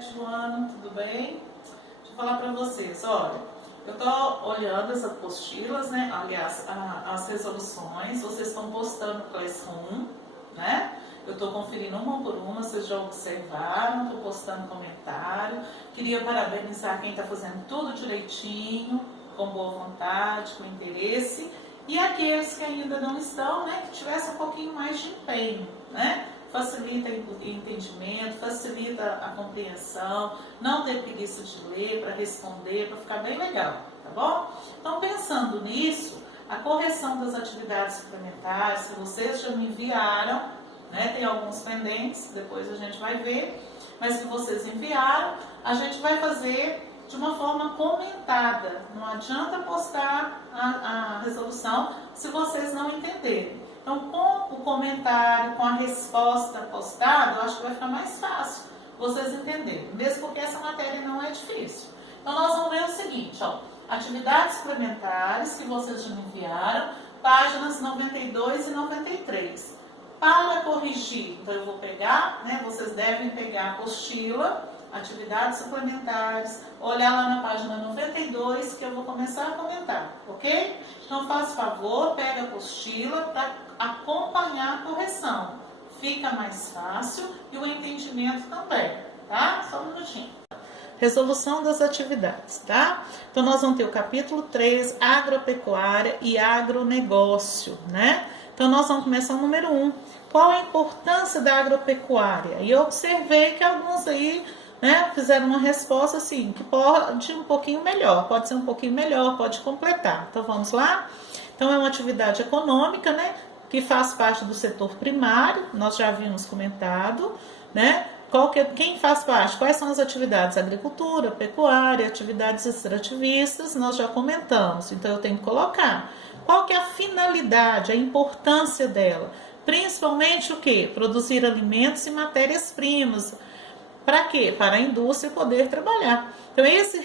Joana, tudo bem? Deixa eu falar para vocês, olha, eu estou olhando as apostilas, né? Aliás, as resoluções, vocês estão postando no Classroom, né? Eu estou conferindo uma por uma, vocês já observaram, estou postando comentário. Queria parabenizar quem está fazendo tudo direitinho, com boa vontade, com interesse. E aqueles que ainda não estão, né? Que tivessem um pouquinho mais de empenho, né? Facilita o entendimento, facilita a compreensão, não ter preguiça de ler, para responder, para ficar bem legal, tá bom? Então, pensando nisso, a correção das atividades suplementares, se vocês já me enviaram, né, tem alguns pendentes, depois a gente vai ver, mas que vocês enviaram, a gente vai fazer de uma forma comentada. Não adianta postar a resolução se vocês não entenderem. Então, com o comentário, com a resposta postada, eu acho que vai ficar mais fácil vocês entenderem, mesmo porque essa matéria não é difícil. Então, nós vamos ver o seguinte, ó, atividades suplementares que vocês já me enviaram, páginas 92 e 93. Para corrigir, então eu vou pegar, né, vocês devem pegar a apostila, atividades suplementares, olhar lá na página 92 que eu vou começar a comentar, ok? Então faz favor, pega a apostila para acompanhar a correção. Fica mais fácil e o entendimento também, tá? Só um minutinho. Resolução das atividades, tá? Então nós vamos ter o capítulo 3, agropecuária e agronegócio, né? Então nós vamos começar o número 1. Qual a importância da agropecuária? E eu observei que alguns aí, né, fizeram uma resposta assim, que pode um pouquinho melhor, pode ser um pouquinho melhor, pode completar. Então vamos lá? Então é uma atividade econômica, né, que faz parte do setor primário, nós já havíamos comentado, né? Quem faz parte? Quais são as atividades? Agricultura, pecuária, atividades extrativistas, nós já comentamos, então eu tenho que colocar. Qual que é a finalidade, a importância dela? Principalmente o quê? Produzir alimentos e matérias-primas. Para quê? Para a indústria poder trabalhar. Então, esse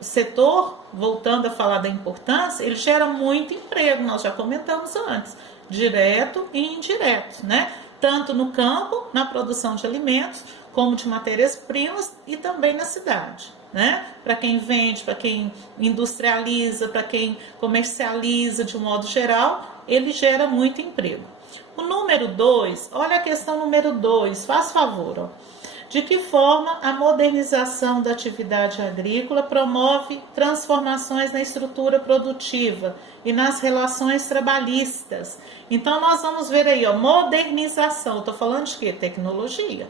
setor, voltando a falar da importância, ele gera muito emprego, nós já comentamos antes, direto e indireto, né? Tanto no campo, na produção de alimentos, como de matérias-primas e também na cidade, né? Para quem vende, para quem industrializa, para quem comercializa de um modo geral, ele gera muito emprego. O número 2, olha a questão número 2, faz favor, ó. De que forma a modernização da atividade agrícola promove transformações na estrutura produtiva e nas relações trabalhistas? Então, nós vamos ver aí, ó, modernização. Estou falando de quê? Tecnologia.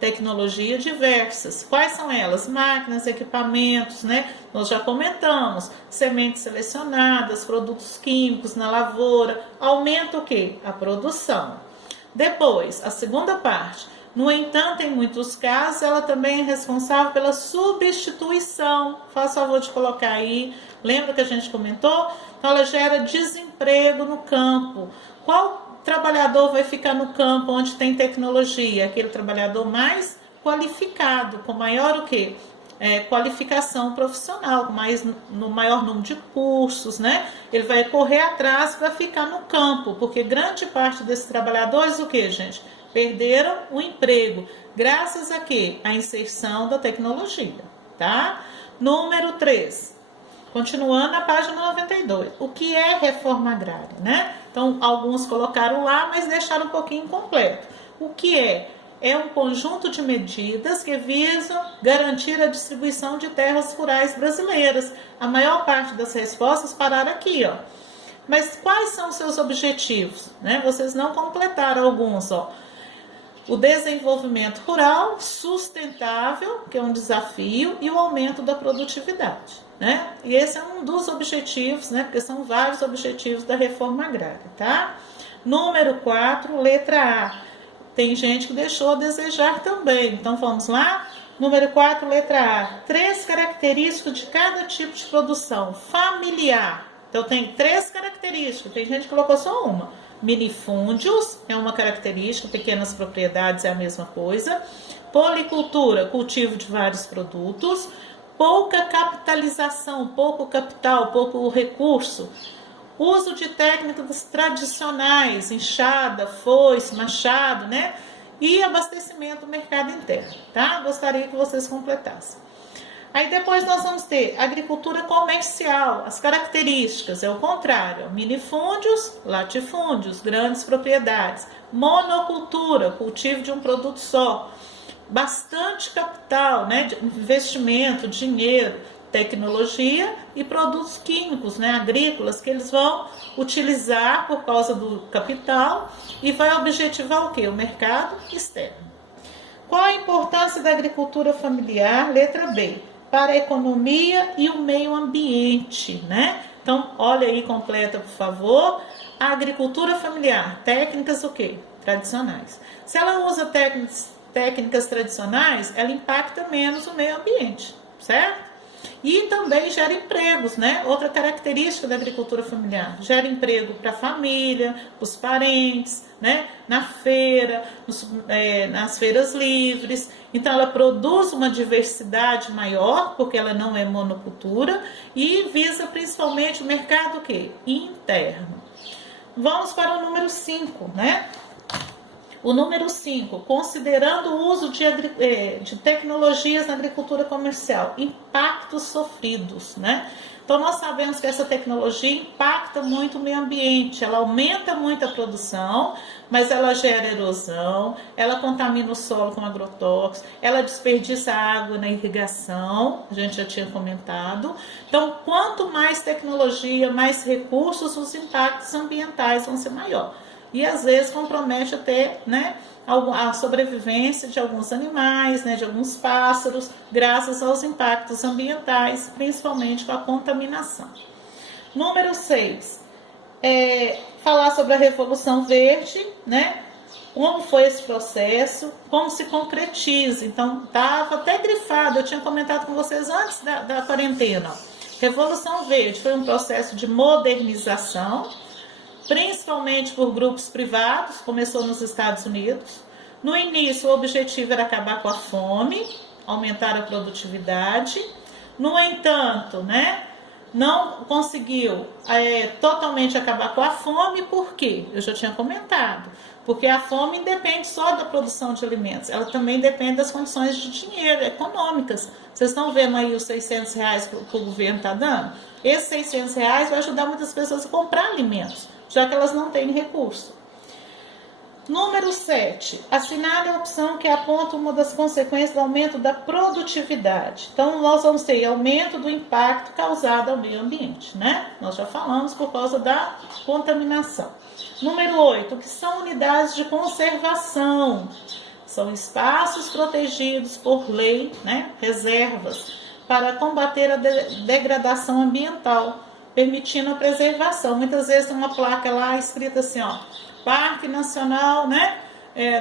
Tecnologia diversas. Quais são elas? Máquinas, equipamentos, né? Nós já comentamos. Sementes selecionadas, produtos químicos na lavoura. Aumenta o quê? A produção. Depois, a segunda parte. No entanto, em muitos casos, ela também é responsável pela substituição. Faz favor de colocar aí. Lembra que a gente comentou? Então, ela gera desemprego no campo. Qual trabalhador vai ficar no campo onde tem tecnologia? Aquele trabalhador mais qualificado, com maior o quê? Qualificação profissional, no maior número de cursos, né? Ele vai correr atrás para ficar no campo, porque grande parte desses trabalhadores, o que, gente? Perderam o emprego, graças a quê? A inserção da tecnologia, tá? Número 3, continuando na página 92, o que é reforma agrária, né? Então, alguns colocaram lá, mas deixaram um pouquinho incompleto. O que é? É um conjunto de medidas que visam garantir a distribuição de terras rurais brasileiras. A maior parte das respostas pararam aqui, ó. Mas quais são os seus objetivos, né? Vocês não completaram alguns, ó. O desenvolvimento rural sustentável, que é um desafio, e o aumento da produtividade, né? E esse é um dos objetivos, né? Porque são vários objetivos da reforma agrária, tá? Número 4, letra A. Tem gente que deixou a desejar também, então vamos lá? Número 4, letra A. 3 características de cada tipo de produção familiar. Então tem 3 características, tem gente que colocou só uma. Minifúndios é uma característica, pequenas propriedades é a mesma coisa. Policultura, cultivo de vários produtos. Pouca capitalização, pouco capital, pouco recurso. Uso de técnicas tradicionais, enxada, foice, machado, né? e abastecimento do mercado interno, tá? Gostaria que vocês completassem. Aí depois nós vamos ter agricultura comercial, as características, é o contrário, minifúndios, latifúndios, grandes propriedades, monocultura, cultivo de um produto só, bastante capital, né, investimento, dinheiro, tecnologia e produtos químicos, né, agrícolas, que eles vão utilizar por causa do capital e vai objetivar o quê? O mercado externo. Qual a importância da agricultura familiar? Letra B, para a economia e o meio ambiente, né? Então, olha aí, completa, por favor. A agricultura familiar, técnicas o quê? Tradicionais. Se ela usa técnicas tradicionais, ela impacta menos o meio ambiente, certo? E também gera empregos, né? Outra característica da agricultura familiar, gera emprego para a família, para os parentes, né? Na feira, nas feiras livres. Então ela produz uma diversidade maior, porque ela não é monocultura, e visa principalmente o mercado o quê? Interno. Vamos para o número 5, né? O número 5, considerando o uso de tecnologias na agricultura comercial, impactos sofridos, né? Então, nós sabemos que essa tecnologia impacta muito o meio ambiente, ela aumenta muito a produção, mas ela gera erosão, ela contamina o solo com agrotóxicos, ela desperdiça água na irrigação, a gente já tinha comentado. Então, quanto mais tecnologia, mais recursos, os impactos ambientais vão ser maiores. E às vezes compromete até, né, a sobrevivência de alguns animais, né, de alguns pássaros, graças aos impactos ambientais, principalmente com a contaminação. Número 6, falar sobre a Revolução Verde, né, como foi esse processo, como se concretiza. Então, estava até grifado, eu tinha comentado com vocês antes da quarentena. Revolução Verde foi um processo de modernização, principalmente por grupos privados, começou nos Estados Unidos. No início, o objetivo era acabar com a fome, aumentar a produtividade. No entanto, né, não conseguiu totalmente acabar com a fome, por quê? Eu já tinha comentado. Porque a fome independe só da produção de alimentos, ela também depende das condições de dinheiro, econômicas. Vocês estão vendo aí os R$600 que o governo está dando? Esses R$600 vai ajudar muitas pessoas a comprar alimentos, já que elas não têm recurso. Número 7. Assinale a opção que aponta uma das consequências do aumento da produtividade. Então, nós vamos ter aumento do impacto causado ao meio ambiente, né? Nós já falamos por causa da contaminação. Número 8. O que são unidades de conservação? São espaços protegidos por lei, né? Reservas, para combater a degradação ambiental, permitindo a preservação. Muitas vezes tem uma placa lá escrita assim, ó, Parque Nacional, né,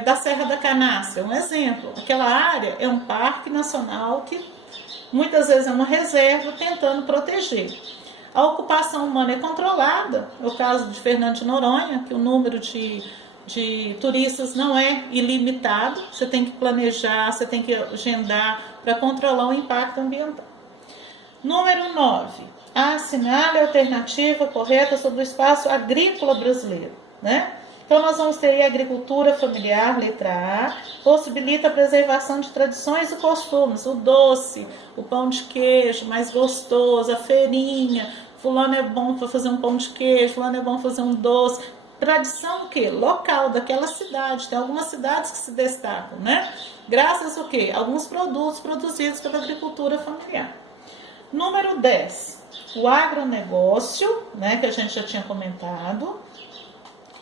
da Serra da Canastra, um exemplo. Aquela área é um parque nacional que muitas vezes é uma reserva tentando proteger. A ocupação humana é controlada, é o caso de Fernando de Noronha, que o número de turistas não é ilimitado, você tem que planejar, você tem que agendar para controlar o impacto ambiental. Número 9. Assinale a alternativa correta sobre o espaço agrícola brasileiro, né? Então, nós vamos ter aí a agricultura familiar, letra A, possibilita a preservação de tradições e costumes, o doce, o pão de queijo mais gostoso, a feirinha, fulano é bom para fazer um pão de queijo, fulano é bom fazer um doce. Tradição o quê? Local, daquela cidade. Tem algumas cidades que se destacam, né? Graças ao quê? Alguns produtos produzidos pela agricultura familiar. Número 10, o agronegócio, né, que a gente já tinha comentado,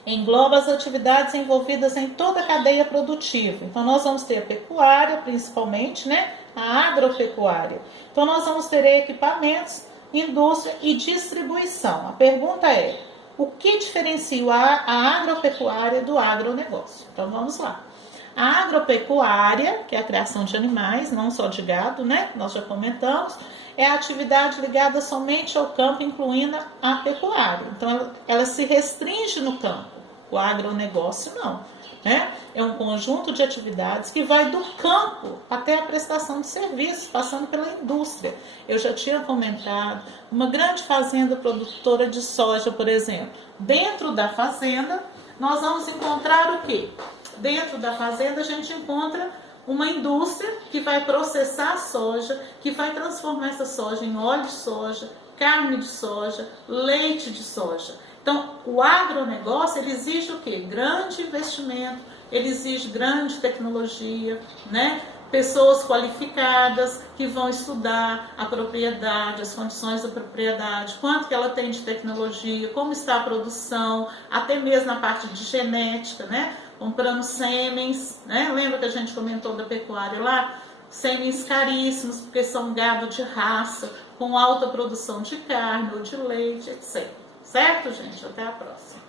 engloba as atividades envolvidas em toda a cadeia produtiva. Então, nós vamos ter a pecuária, principalmente, né, a agropecuária. Então, nós vamos ter equipamentos, indústria e distribuição. A pergunta é, o que diferencia a agropecuária do agronegócio? Então, vamos lá. A agropecuária, que é a criação de animais, não só de gado, né, nós já comentamos, é a atividade ligada somente ao campo, incluindo a pecuária. Então, ela se restringe no campo. O agronegócio não, né? É um conjunto de atividades que vai do campo até a prestação de serviços, passando pela indústria. Eu já tinha comentado, uma grande fazenda produtora de soja, por exemplo. Dentro da fazenda, nós vamos encontrar o quê? dentro da fazenda a gente encontra uma indústria que vai processar a soja, que vai transformar essa soja em óleo de soja, carne de soja, leite de soja. Então, o agronegócio, ele exige o quê? Grande investimento, ele exige grande tecnologia, né? Pessoas qualificadas que vão estudar a propriedade, as condições da propriedade, quanto que ela tem de tecnologia, como está a produção, até mesmo na parte de genética, né? Comprando sêmens, né? Lembra que a gente comentou da pecuária lá? Sêmens caríssimos, porque são gado de raça, com alta produção de carne ou de leite, etc. Certo, gente? Até a próxima.